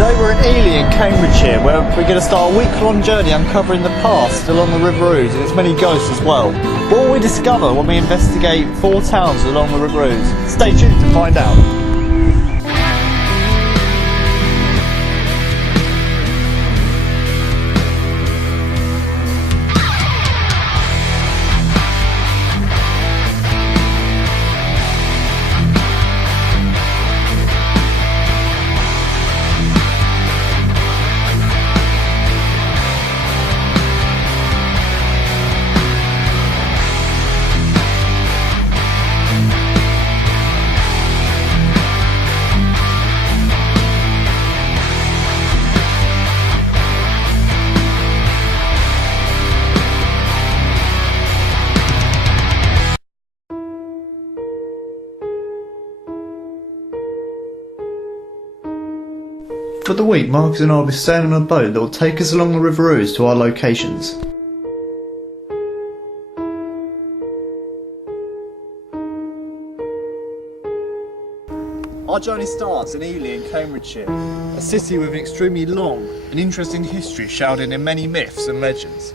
Today we're in Ely in Cambridgeshire, where we're going to start a week-long journey uncovering the past along the River Ouse and its many ghosts as well. What will we discover when we investigate 4 towns along the River Ouse? Stay tuned to find out. For the week, Marcus and I will be sailing on a boat that will take us along the River Ouse to our locations. Our journey starts in Ely in Cambridgeshire, a city with an extremely long and interesting history shrouded in many myths and legends.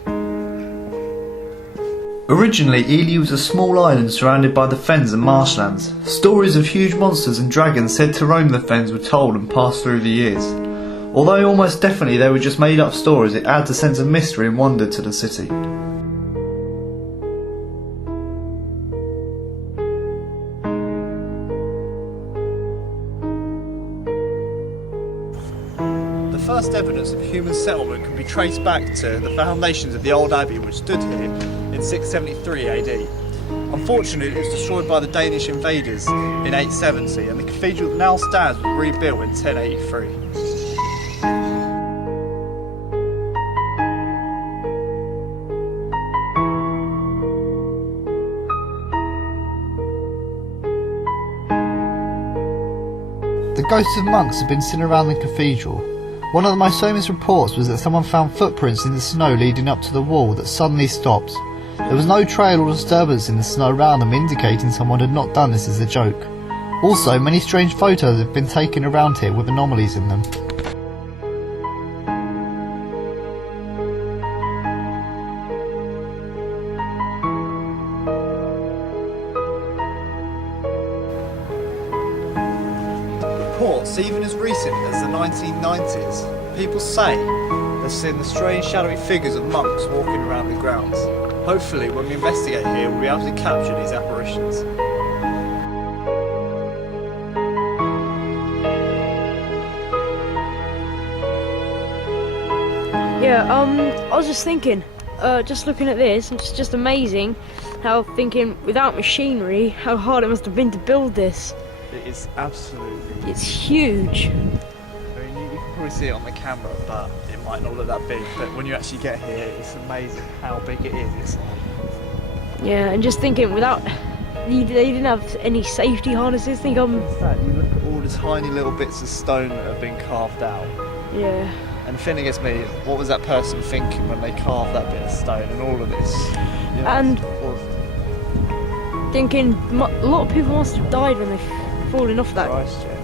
Originally, Ely was a small island surrounded by the fens and marshlands. Stories of huge monsters and dragons said to roam the fens were told and passed through the years. Although almost definitely they were just made up stories, it adds a sense of mystery and wonder to the city. The first evidence of human settlement can be traced back to the foundations of the old abbey which stood here in 673 AD. Unfortunately, it was destroyed by the Danish invaders in 870, and the cathedral that now stands was rebuilt in 1083. The ghosts of monks have been seen around the cathedral. One of the most famous reports was that someone found footprints in the snow leading up to the wall that suddenly stopped. There was no trail or disturbance in the snow around them, indicating someone had not done this as a joke. Also, many strange photos have been taken around here with anomalies in them. Reports, even as recent as the 1990s, people say they've seen the strange shadowy figures of monks walking around the grounds. Hopefully, when we investigate here, we'll be able to capture these apparitions. Yeah, I was just thinking, just looking at this, it's just amazing how, thinking without machinery, how hard it must have been to build this. It is absolutely... It's huge. I mean, you can probably see it on the camera, but it might not look that big. But when you actually get here, it's amazing how big it is. Yeah, and just thinking, without... They didn't have any safety harnesses, You look at all the tiny little bits of stone that have been carved out. Yeah. And the thing that gets me, what was that person thinking when they carved that bit of stone and all of this? You know, And thinking, a lot of people must have died when they've fallen off that,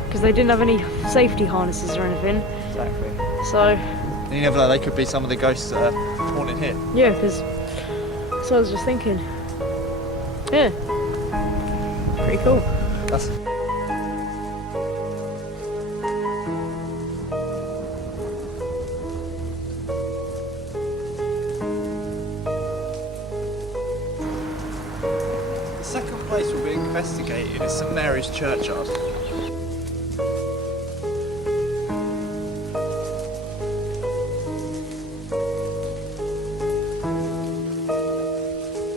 because they didn't have any safety harnesses or anything. Exactly. So... And you never know, they could be some of the ghosts that are haunted here. Yeah, because... So I was just thinking... Yeah. Pretty cool. That's... The second place we'll be investigating is St Mary's Churchyard.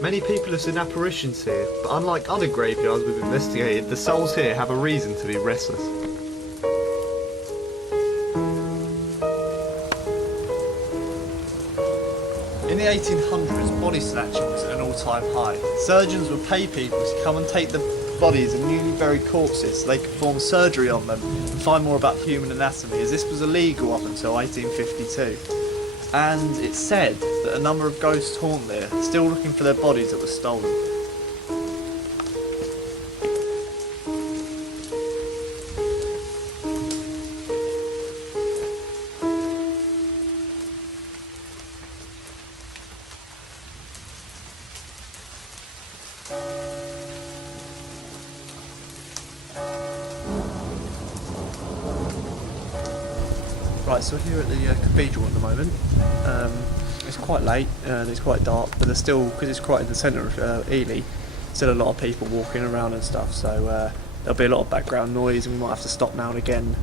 Many people have seen apparitions here, but unlike other graveyards we've investigated, the souls here have a reason to be restless. In the 1800s, body snatching was at an all-time high. Surgeons would pay people to come and take the bodies of newly buried corpses so they could perform surgery on them and find more about human anatomy, as this was illegal up until 1852. And it's said that a number of ghosts haunt there, still looking for their bodies that were stolen. Right, so we're here at the cathedral at the moment. It's quite late and it's quite dark, but there's still, because it's quite in the centre of Ely, still a lot of people walking around and stuff, so there'll be a lot of background noise and we might have to stop now and again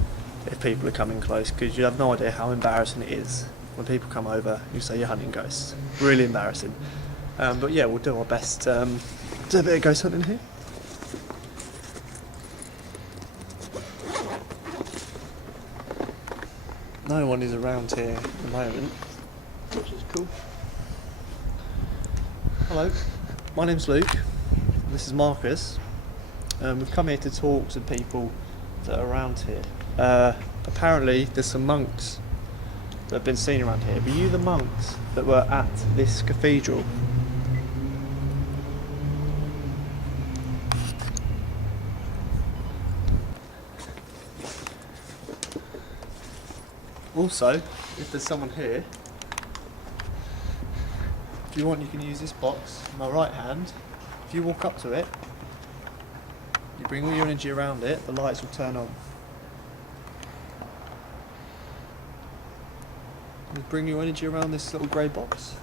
if people are coming close, because you have no idea how embarrassing it is when people come over and you say you're hunting ghosts. Really embarrassing. But yeah, we'll do our best to do a bit of ghost hunting here. No one is around here at the moment, which is cool. Hello, my name's Luke, this is Marcus. We've come here to talk to people that are around here. Apparently there's some monks that have been seen around here. Were you the monks that were at this cathedral? Also, if there's someone here, if you want you can use this box in my right hand. If you walk up to it, you bring all your energy around it, the lights will turn on. You bring your energy around this little grey box.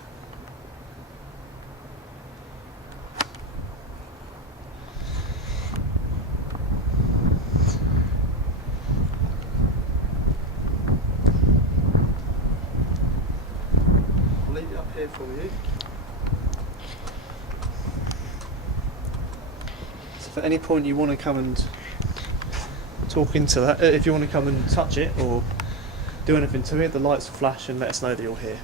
I'll leave it up here for you. So if at any point you want to come and talk into that, if you want to come and touch it or do anything to it, the lights will flash and let us know that you're here.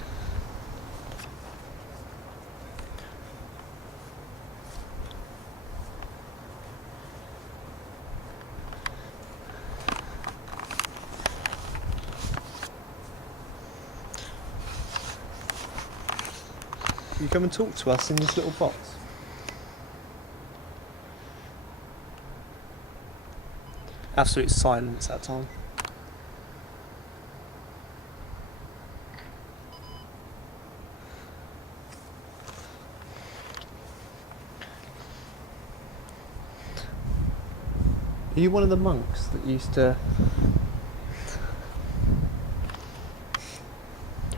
You come and talk to us in this little box. Absolute silence that time. Are you one of the monks that used to...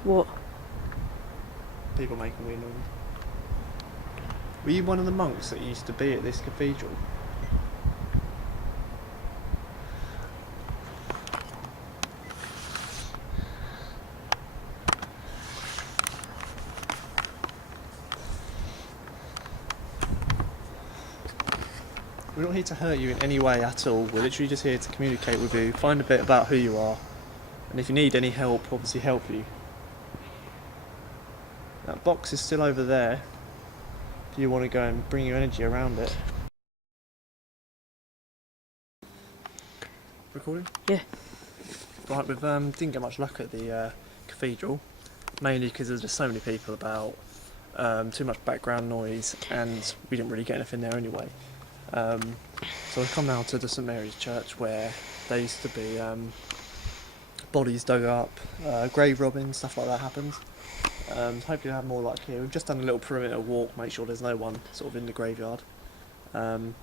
What? People making weird noises. Were you one of the monks that used to be at this cathedral? We're not here to hurt you in any way at all. We're literally just here to communicate with you, find a bit about who you are, and if you need any help, obviously help you. That box is still over there if you want to go and bring your energy around it. Recording? Yeah. Right, we didn't get much luck at the cathedral, mainly because there's just so many people about, too much background noise, and we didn't really get anything there anyway. So we've come now to the St Mary's Church, where there used to be bodies dug up, grave robbing, stuff like that happens. Hopefully we'll have more luck here. We've just done a little perimeter walk, make sure there's no one sort of in the graveyard. And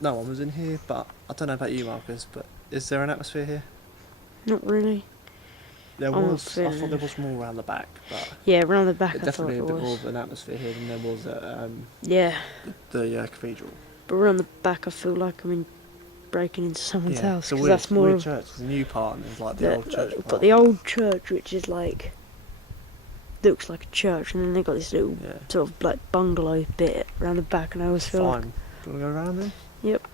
no one was in here, but I don't know about you, Marcus, but is there an atmosphere here? Not really. There was. I thought there was more around the back, but Yeah, around the back I thought definitely it a bit was. more of an atmosphere here than there was at Yeah, the cathedral. but around the back I feel like I'm breaking into someone's house, it's a because weird, that's more weird of church. It's a new part and there's like the old church part. But the old church, which is like looks like a church, and then they got this little sort of like bungalow bit around the back, and I always feel like, Fine. Do you want to go around then? yep,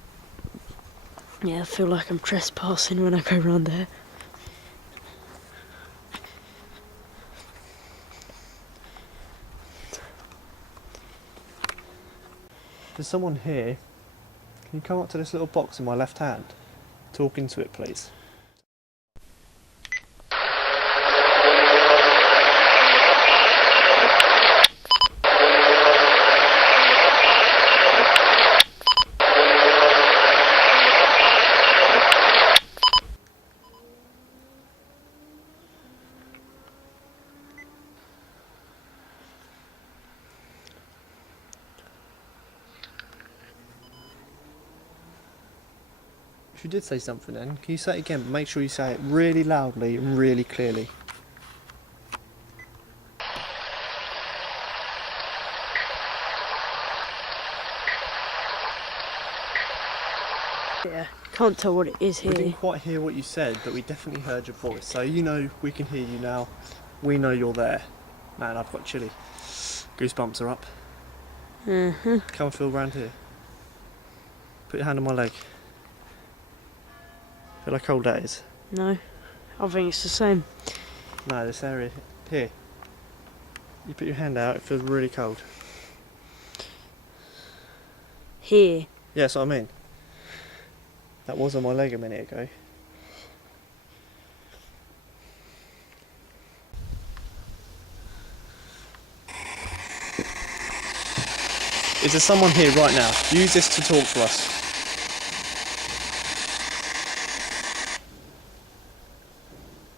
yeah, I feel like I'm trespassing when I go around there. There's someone here. Can you come up to this little box in my left hand? Talk into it, please. If you did say something then, can you say it again? But make sure you say it really loudly and really clearly. Yeah, can't tell what it is We here. didn't quite hear what you said, but we definitely heard your voice. So you know we can hear you now. We know you're there. Man, I've got chilly. Goosebumps are up. Come and feel around here. Put your hand on my leg. Feel how cold that is? No, I think it's the same. No, this area here. You put your hand out, it feels really cold. Here. Yeah, that's what I mean. That was on my leg a minute ago. Is there someone here right now? Use this to talk to us.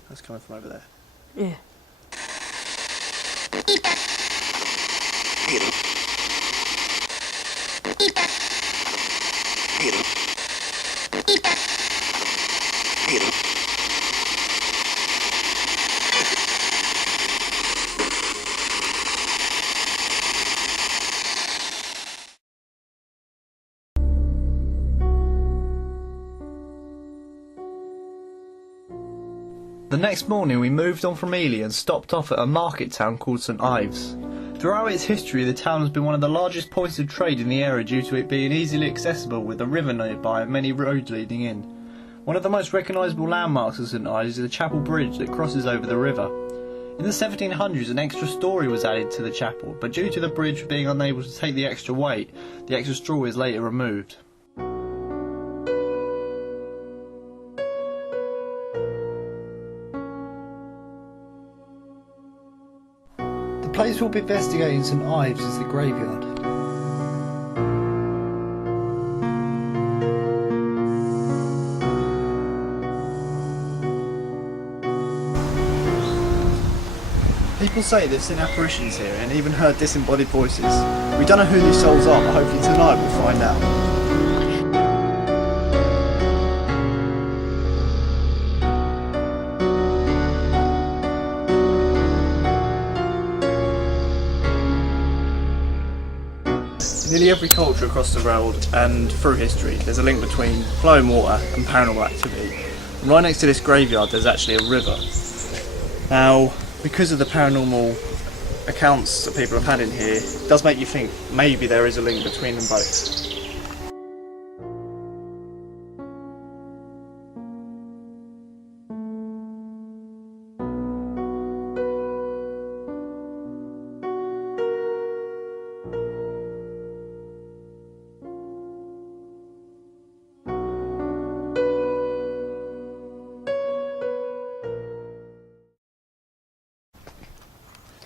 That's coming from over there. Yeah. The next morning we moved on from Ely and stopped off at a market town called St Ives. Throughout its history the town has been one of the largest points of trade in the area due to it being easily accessible with a river nearby and many roads leading in. One of the most recognisable landmarks of St Ives is the chapel bridge that crosses over the river. In the 1700s an extra storey was added to the chapel, but due to the bridge being unable to take the extra weight, the extra straw is later removed. The place we'll be investigating St Ives is the graveyard. People say they've seen apparitions here and even heard disembodied voices. We don't know who these souls are, but hopefully tonight we'll find out. In nearly every culture across the world and through history, there's a link between flowing water and paranormal activity. And right next to this graveyard there's actually a river. Now, because of the paranormal accounts that people have had in here, it does make you think maybe there is a link between them both.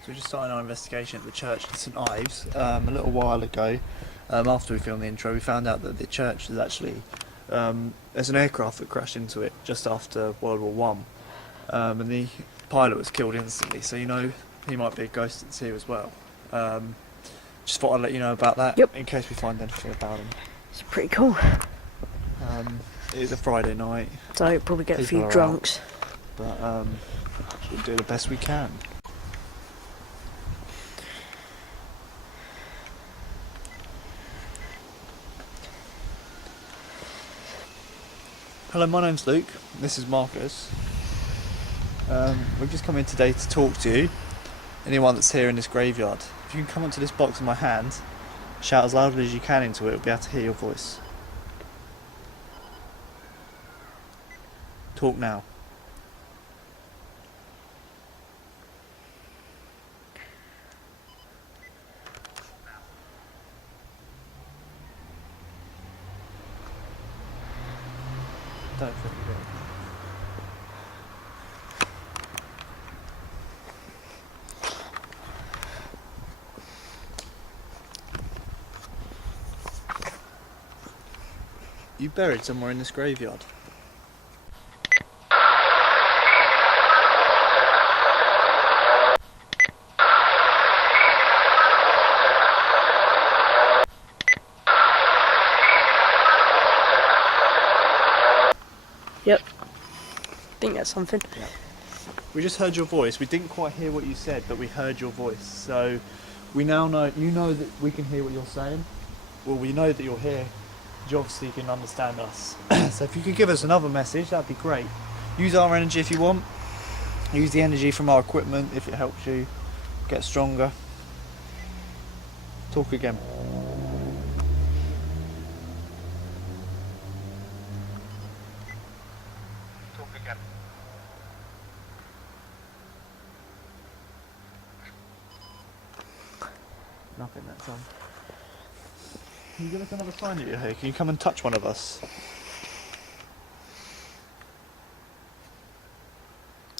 So we just started our investigation at the church in St Ives a little while ago. After we filmed the intro, we found out that the church is actually there's an aircraft that crashed into it just after World War One, and the pilot was killed instantly. So you know he might be a ghost that's here as well. Just thought I'd let you know about that. Yep. In case we find anything about him. It's pretty cool. It is a Friday night, So probably get a People few are drunks. but we'll do the best we can. Hello, my name's Luke. This is Marcus. We've just come in today to talk to you. Anyone that's here in this graveyard. If you can come onto this box in my hand, shout as loudly as you can into it, we'll be able to hear your voice. Talk now. Don't think you do. You buried somewhere in this graveyard. think that's something. Yeah. We just heard your voice. We didn't quite hear what you said, but we heard your voice. So we now know, you know that we can hear what you're saying. Well, we know that you're here. You obviously can understand us. So if you could give us another message, that'd be great. Use our energy if you want. Use the energy from our equipment if it helps you get stronger. Talk again. Talk again. Nothing that time. Can you give us another sign that you're here? Can you come and touch one of us?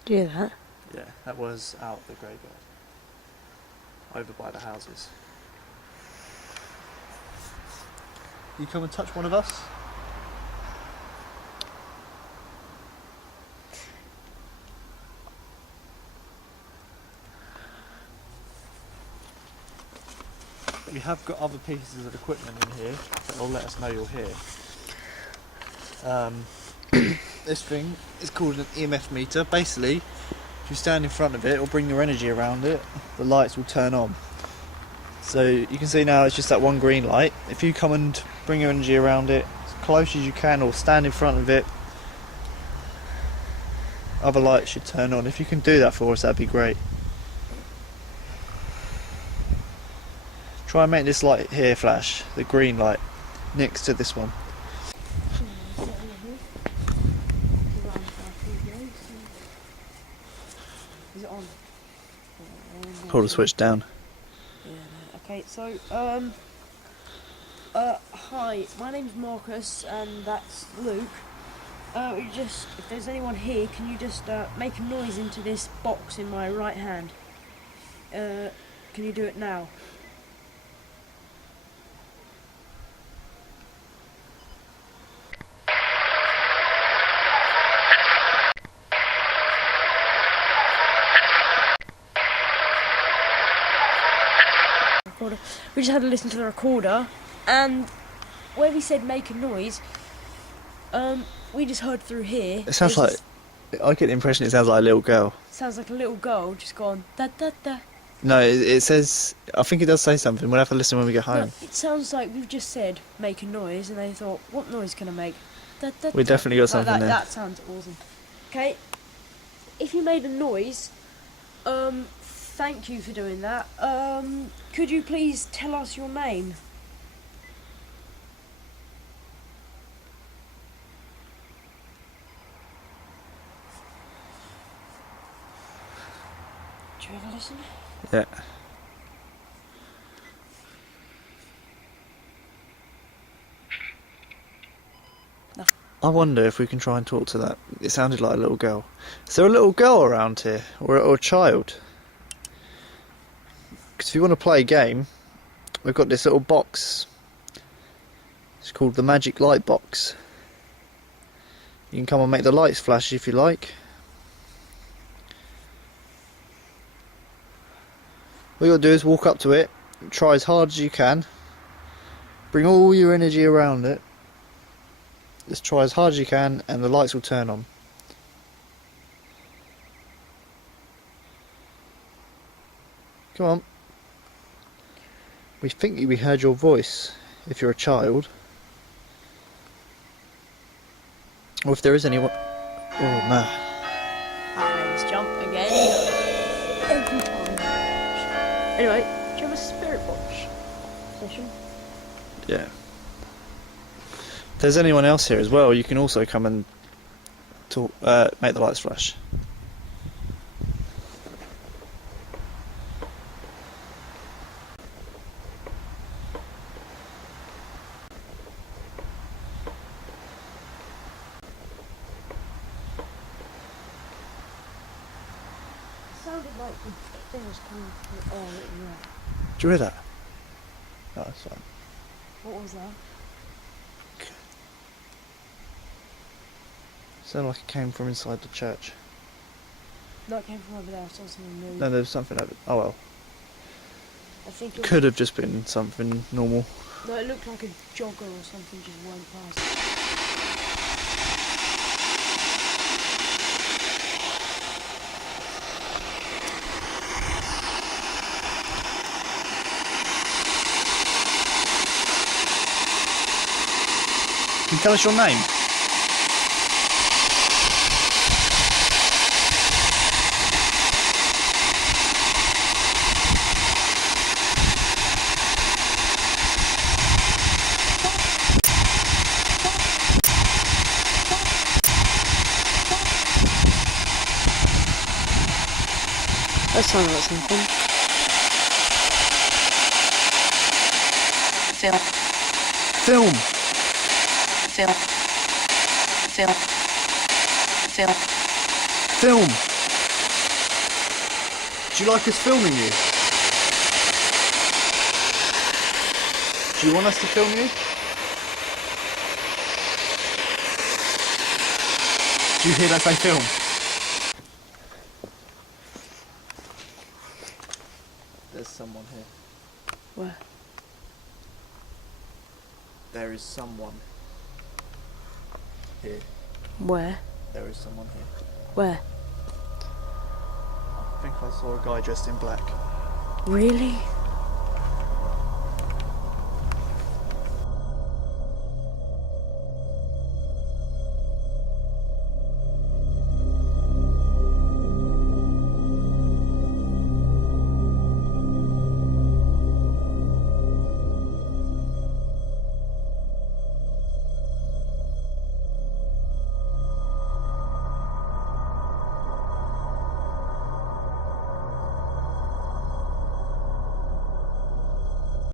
Do you hear that? Yeah, that was out the graveyard. Over by the houses. You come and touch one of us? We have got other pieces of equipment in here that will let us know you're here. This thing is called an EMF meter. Basically, if you stand in front of it or bring your energy around it, the lights will turn on. So you can see now it's just that one green light. If you come and bring your energy around it as close as you can or stand in front of it, other lights should turn on. If you can do that for us, that'd be great. Try and make this light here flash, the green light, next to this one. Is it on? Pull the switch down. Yeah, okay, so, hi, my name's Marcus, and that's Luke. If there's anyone here, can you just, make a noise into this box in my right hand? Can you do it now? We just had to listen to the recorder, and where we said make a noise, we just heard through here. It sounds like, I get the impression it sounds like a little girl. Sounds like a little girl just gone da da da. No, it says, I think it does say something. We'll have to listen when we get home. No, it sounds like we've just said make a noise, and they thought, what noise can I make? Da, da, We da. definitely got something that, there. That sounds awesome. Okay, if you made a noise, thank you for doing that. Could you please tell us your name? Do you ever listen? Yeah. No. I wonder if we can try and talk to that. It sounded like a little girl. Is there a little girl around here? Or a child? Because if you want to play a game, we've got this little box. It's called the Magic Light Box. You can come and make the lights flash if you like. All you got to do is walk up to it, try as hard as you can, bring all your energy around it, just try as hard as you can and the lights will turn on. Come on. We think we heard your voice if you're a child. Or if there is anyone... Oh no. Let's jump again. Anyway, do you have a spirit box session? Yeah. If there's anyone else here as well, you can also come and talk, make the lights flash. It sounded like the thing was coming from the air in there. Do you hear that? No, that's fine. What was that? Sounded like it came from inside the church. No, it came from over there. I saw something move. No, there was something over... Oh well. I think it Could have just been something normal. No, it looked like a jogger or something just went past. tell us your name? That sounds like something. Film. Film. Film. Film. Film. Film. Do you like us filming you? Do you want us to film you? Do you hear that say film? There's someone here. Where? There is someone here. Where? There is someone here. Where? I think I saw a guy dressed in black. Really?